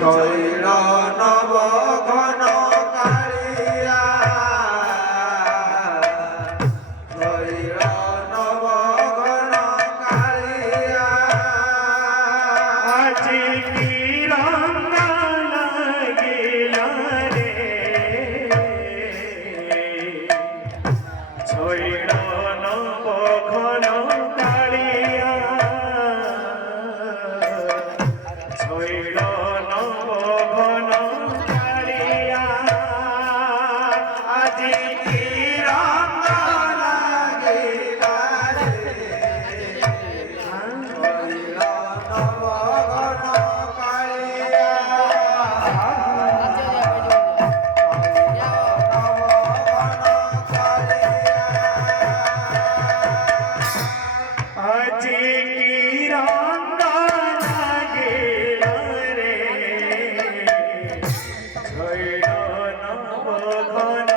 শৈল নব ঘন কালিয়া শৈল নব ঘন কালিয়া আজি কি রঙা লাগিলা রে শৈল নব ঘন কালিয়া শৈল নব ঘন কালিয়া আজি কি রঙা লাগিলা রে শৈল নব ঘন কালিয়া আজি কি রঙা লাগিলা রে শৈল নব ঘন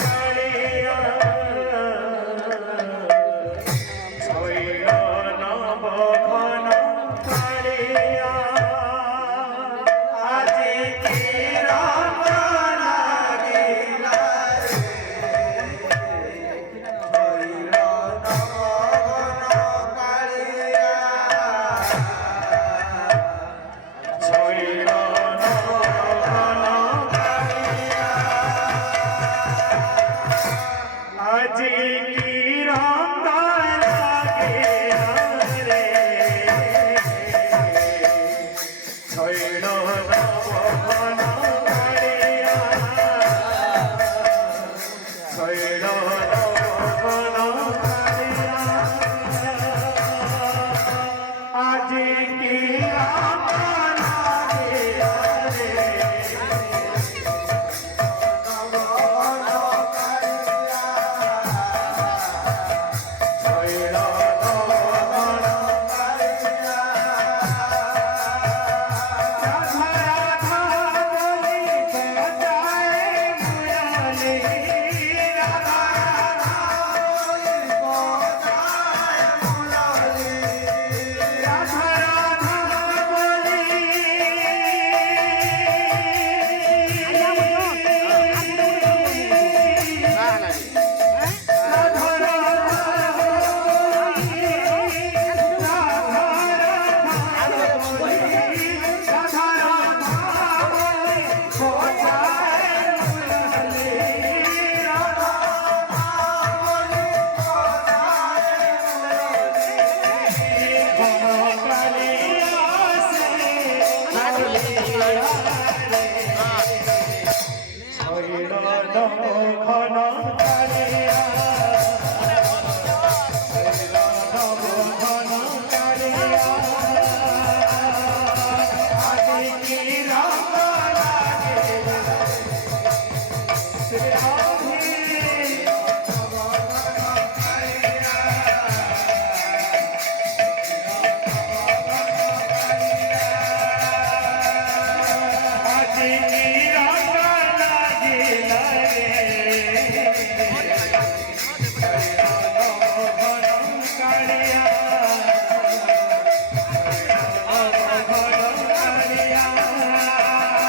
কালিয়া শৈল নব ঘন কালিয়া আজি কি রঙা লাগিলা শৈল নব ঘন কালিয়া শৈল নব ঘন কালিয়া আজি কি রঙা লাগিলা রে শৈল নব ঘন কালিয়া শৈল নব ঘন কালিয়া আজি কি রঙা লাগিলা রে শৈল নব ঘন রাধা রাধা বলি বাজায় মুরালি রাধা রাধা রাধা রাধা বলি রাধা শৈল নব ঘন কালিয়া শৈল নব ঘন কালিয়া আজি কি রঙা লাগিলা শ্রী আজি কি রঙা লাগিলা রে শৈল নব ঘন কালিয়া নব ঘন কালিয়া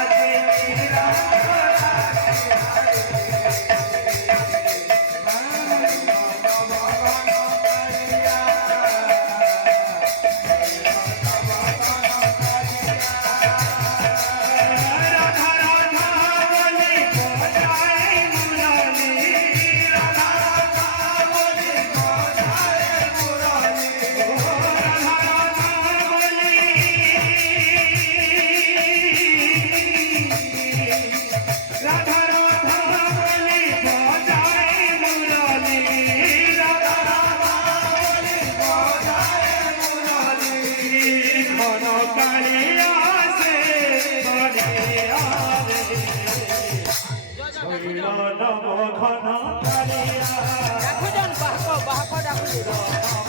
আজি কি রঙা রাধা রাধা বলি বাজায় মুরালি রাধা রাধা বলি বাজায় মুরালি রাধা রাধা বলি রাধা রাধা বলি বাজায় মুরালি রাধা রাধা বলি বাজায় মুরালি ঘন কালিয়া সে বলিয়া রে শৈল নব ঘন কালিয়া ডাকো যান বাহক বাহক ডাকো শৈল নব